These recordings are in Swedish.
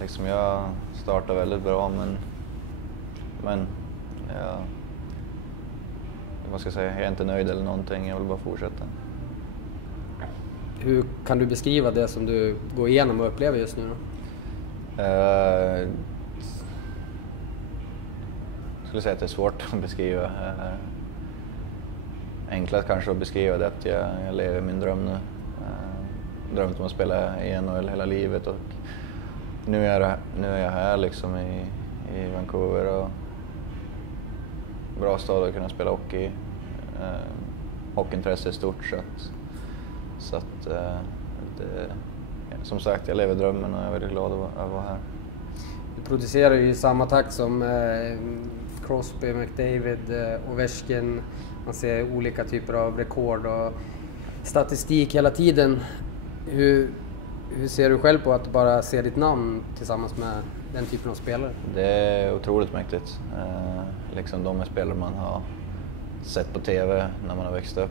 liksom jag startar väldigt bra men vad ska jag säga, jag är inte nöjd eller någonting, jag vill bara fortsätta. Hur kan du beskriva det som du går igenom och upplever just nu då? Jag skulle säga att det är svårt att beskriva. Enklast kanske att beskriva det att jag lever min dröm nu. Drömt om att spela i NHL hela livet och nu är jag här liksom i Vancouver och bra stad att kunna spela hockey. Hockeyintresse är stort så att som sagt, jag lever drömmen och jag är väldigt glad att vara här. Du producerar ju i samma takt som Crosby, McDavid, Ovechkin. Man ser olika typer av rekord och statistik hela tiden. Hur ser du själv på att bara se ditt namn tillsammans med den typen av spelare? Det är otroligt mäktigt. Liksom de är spelare man har sett på TV när man har växt upp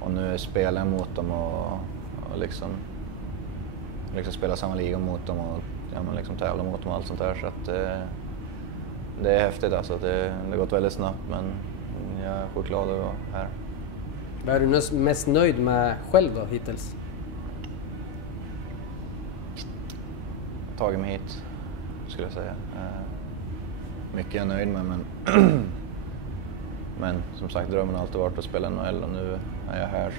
och nu spelar jag mot dem och liksom spela samma liga mot dem och liksom tävla mot dem och allt sånt där, så att det är häftigt alltså. Det har gått väldigt snabbt, men jag är sjukt glad att vara här. Vad är du mest nöjd med själv då hittills? Tagit mig hit, skulle jag säga. Mycket jag är nöjd med, men som sagt, drömmen har alltid varit att spela NHL och nu är jag här,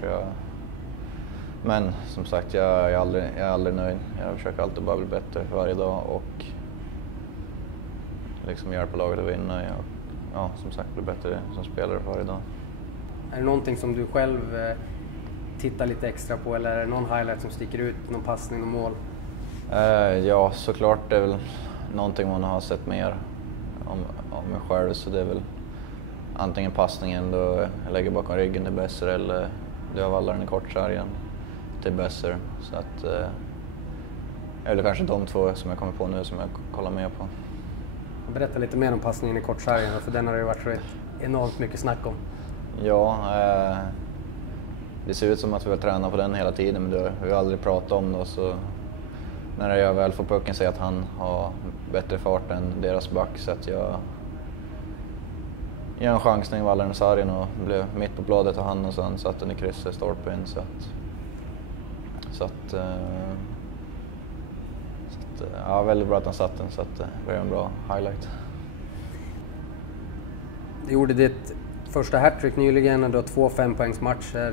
men som sagt, jag är aldrig nöjd. Jag försöker alltid bara bli bättre för varje dag och liksom hjälpa laget att vinna och som sagt bli bättre som spelare för varje dag. Är det någonting som du själv tittar lite extra på, eller är det någon highlight som sticker ut, någon passning och mål? Ja, såklart, det är väl någonting man har sett mer om mig själv, så det är väl antingen passningen då jag lägger bakom ryggen till Besser eller då jag vallar den i kortsargen till Besser. Så att eller kanske de två som jag kommer på nu som jag kollar mer på. Berätta lite mer om passningen i kortsargen, för den har det ju varit så enormt mycket snack om. Ja, det ser ut som att vi har tränat på den hela tiden, men vi har aldrig pratat om det. Så när jag väl får pucken säger att han har bättre fart än deras back, så att jag ger en chansning, vallar den sargen och blev mitt på bladet och han och sen satt den i krysset, stolpe in. Så att ja, väldigt bra att han satt den, så att det var en bra highlight. Du gjorde ditt första hattrick nyligen, du har 2 5-poängsmatcher.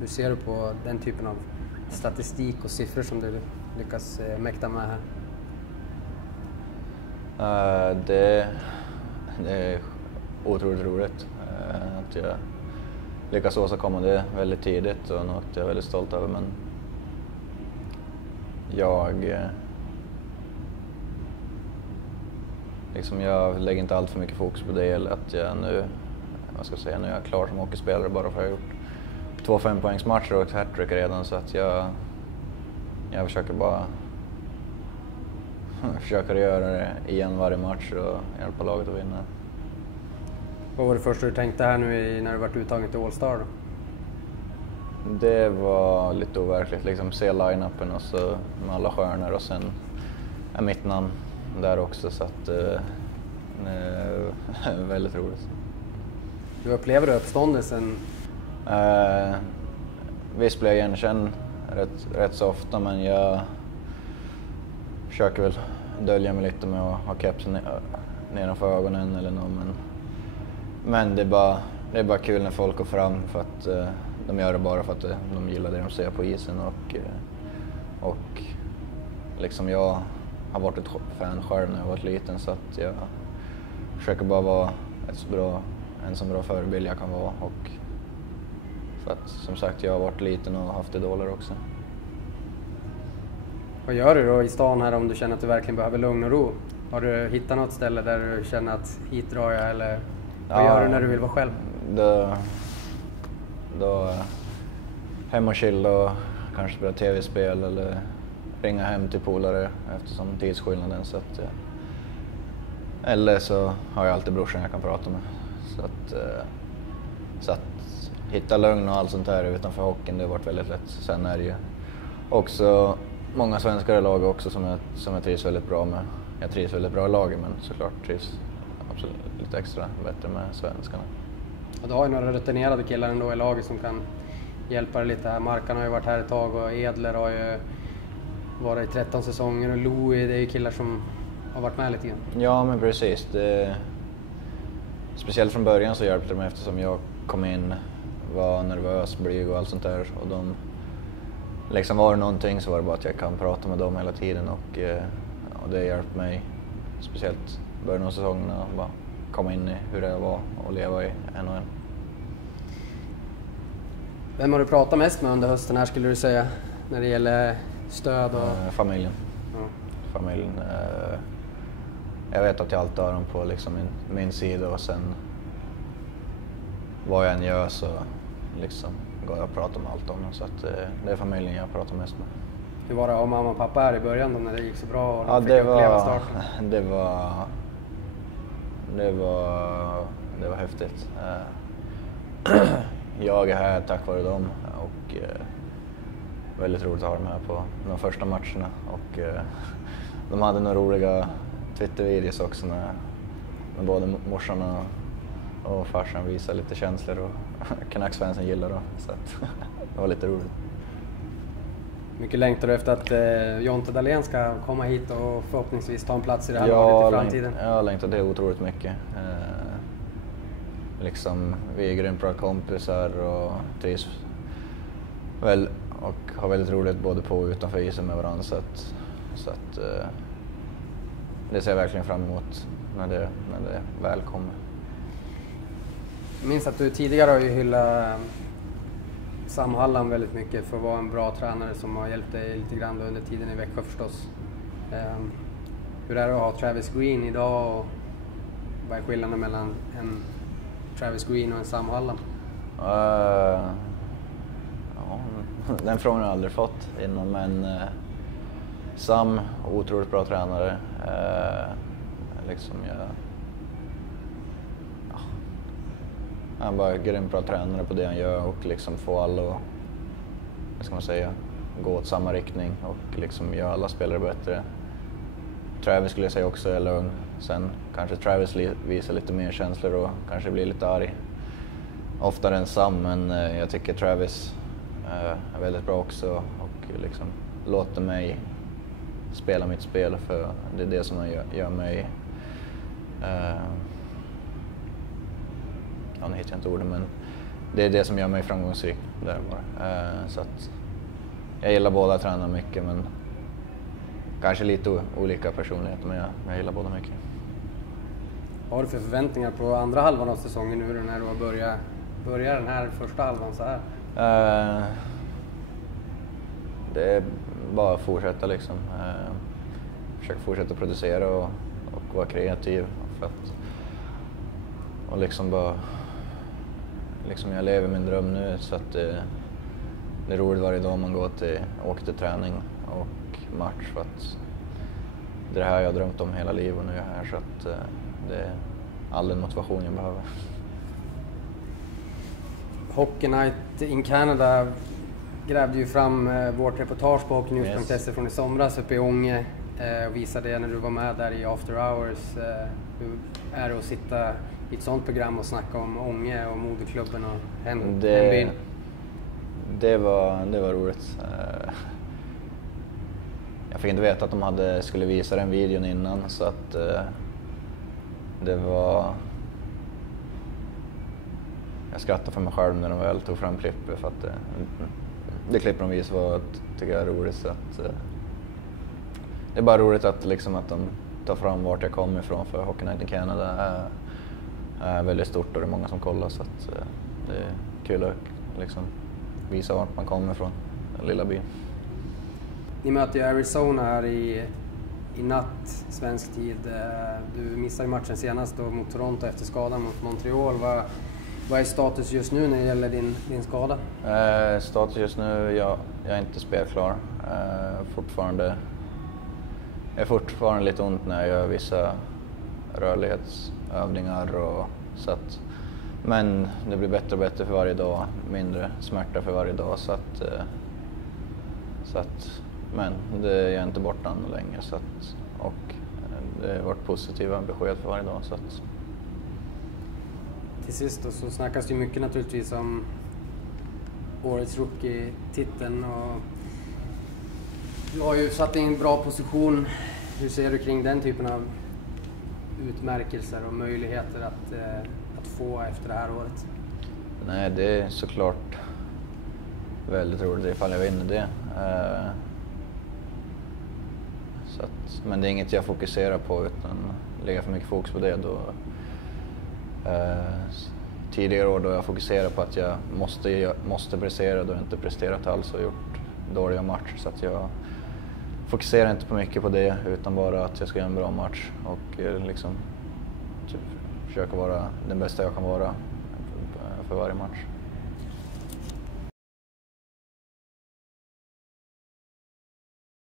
Hur ser du på den typen av statistik och siffror som du lyckas mäkta med här? Det är otroligt roligt att jag lyckas åstadkomma det väldigt tidigt och något jag är väldigt stolt över, men jag lägger inte allt för mycket fokus på det, eller att jag nu är jag klar som hockeyspelare bara för att jag har gjort 2 5-poängsmatcher och ett hattrick redan, så att jag försöker bara göra det igen varje match och hjälpa laget att vinna. Vad var det första du tänkte här nu när du varit uttagen till All-Star då? Det var lite overkligt, liksom se line-upen och så med alla stjärnor och sen är mitt namn där också, så att det är väldigt roligt. Hur upplever du uppståndelsen? Visst blir jag igenkänd rätt så ofta, men jag försöker väl dölja mig lite med att ha kepsen nedanför ögonen eller något, men det är bara kul när folk går fram, för att de gör det bara för att de gillar det de ser på isen och liksom jag har varit ett fan själv när jag var liten, så att jag försöker bara vara en så bra förebild jag kan vara, och för att som sagt jag har varit liten och haft idoler också. Vad gör du då i stan här om du känner att du verkligen behöver lugn och ro? Har du hittat något ställe där du känner att hit drar jag, eller vad gör du när du vill vara själv? Då hem och chilla och kanske spela tv-spel eller ringa hem till polare eftersom tidsskillnaden, så att eller så har jag alltid brorsan jag kan prata med, så att hitta lugn och allt sånt där utanför hockeyn, det har varit väldigt lätt. Sen är det ju också många svenskar i laget också som jag trivs väldigt bra med. Jag trivs väldigt bra i laget, men såklart trivs absolut lite extra bättre med svenskarna. Och du har ju några rutinerade killar ändå i laget som kan hjälpa dig lite här. Markan har ju varit här ett tag och Edler har ju varit i 13 säsonger och Louis, det är ju killar som har varit med lite grann. Ja, men precis. Speciellt från början så hjälpte de eftersom jag kom in, var nervös, blyg och allt sånt där. Och de, liksom var det någonting så var det bara att jag kan prata med dem hela tiden och det hjälpte mig speciellt i början av säsongen att bara komma in i hur det var och leva i NHL. Vem har du pratat mest med under hösten här skulle du säga när det gäller stöd? Och... Familjen. Ja. Familjen. Jag vet att jag alltid har dem på liksom min sida och sen vad jag än gör så liksom går jag och pratar med allt om dem. Så att det är familjen jag pratar mest med. Hur var det att ha mamma och pappa här i början då när det gick så bra och ja, fick uppleva starten? Det var häftigt. Jag är här tack vare dem och väldigt roligt att ha dem här på de första matcherna. Och de hade några roliga Twitter-videos också när både morsan och farsan visade lite känslor och Canucks-fansen gillar dem. Så att, det var lite roligt. Mycket längtar du efter att Jonte Dahlén ska komma hit och förhoppningsvis ta en plats i det här laget i framtiden? Jag längtar det otroligt mycket. Liksom, vi är grymt bra kompisar och trivs väl och har väldigt roligt både på och utanför isen med varandra. Så att det ser jag verkligen fram emot när det väl kommer. Jag minns att du tidigare har ju hyllat Sam Hallam väldigt mycket för att vara en bra tränare som har hjälpt dig lite grann under tiden i Växjö förstås. Hur är det att ha Travis Green idag och vad är skillnaden mellan en Travis Green och en Sam Hallam? Ja, den frågan har jag aldrig fått innan, men Sam, otroligt bra tränare. Han är bara grymt bra tränare på det han gör och liksom få alla att, vad ska man säga, gå åt samma riktning och liksom göra alla spelare bättre. Travis skulle jag säga också är lugn. Sen kanske Travis visar lite mer känslor och kanske blir lite arg oftare än Sam, men jag tycker Travis är väldigt bra också och liksom låter mig spela mitt spel, för det är det som gör mig nu hittar jag inte orden, men det är det som gör mig framgångsrik där bara. Så att jag gillar båda tränarna mycket, men kanske lite olika personligheter, men jag gillar båda mycket. Vad har du för förväntningar på andra halvan av säsongen nu när du har börjat den här första halvan så här? Det är bara att fortsätta liksom. Försöka fortsätta producera och vara kreativ. Och liksom bara... Liksom jag lever min dröm nu, så att det är roligt varje dag man åker till träning och match. För att det är det här jag har drömt om hela livet och nu är jag här, så att det är all den motivation jag behöver. Hockey Night in Canada grävde ju fram vårt reportage på hockeynews.se från i somras uppe i Ånge och visade det när du var med där i After Hours. Hur är det att sitta i ett sånt program och snacka om Ånge och moderklubben och hembyn? Det var roligt. Jag fick inte veta att de skulle visa den videon innan, så att det var... Jag skrattade för mig själv när de väl tog fram klippet, för att det klipp de visade tycker jag är roligt. Så att, det är bara roligt att de tar fram vart jag kommer ifrån, för Hockey Night in Canada är väldigt stort och det är många som kollar, så att det är kul att liksom visa vart man kommer ifrån, den lilla byn. Ni möter ju Arizona här i natt, svensk tid. Du missade matchen senast då mot Toronto efter skadan mot Montreal. Vad är status just nu när det gäller din skada? Status just nu, jag är inte spelklar. Jag är fortfarande lite ont när jag gör vissa rörlighetsövningar. Men det blir bättre och bättre för varje dag, mindre smärta för varje dag. Men det är jag inte borta än länge. Och det har varit positiva besked för varje dag. Till sist då, så snackas det ju mycket naturligtvis om årets rookie-titeln. Och du har ju satt i en bra position. Hur ser du kring den typen av utmärkelser och möjligheter att få efter det här året? Nej, det är såklart väldigt roligt ifall jag vinner det. Men det är inget jag fokuserar på, utan lägger för mycket fokus på det. Tidigare år då jag fokuserar på att jag måste prestera, då jag inte presterat alls och gjort dåliga matcher. Så att jag fokuserar inte på mycket på det, utan bara att jag ska göra en bra match och liksom försöka vara den bästa jag kan vara för varje match.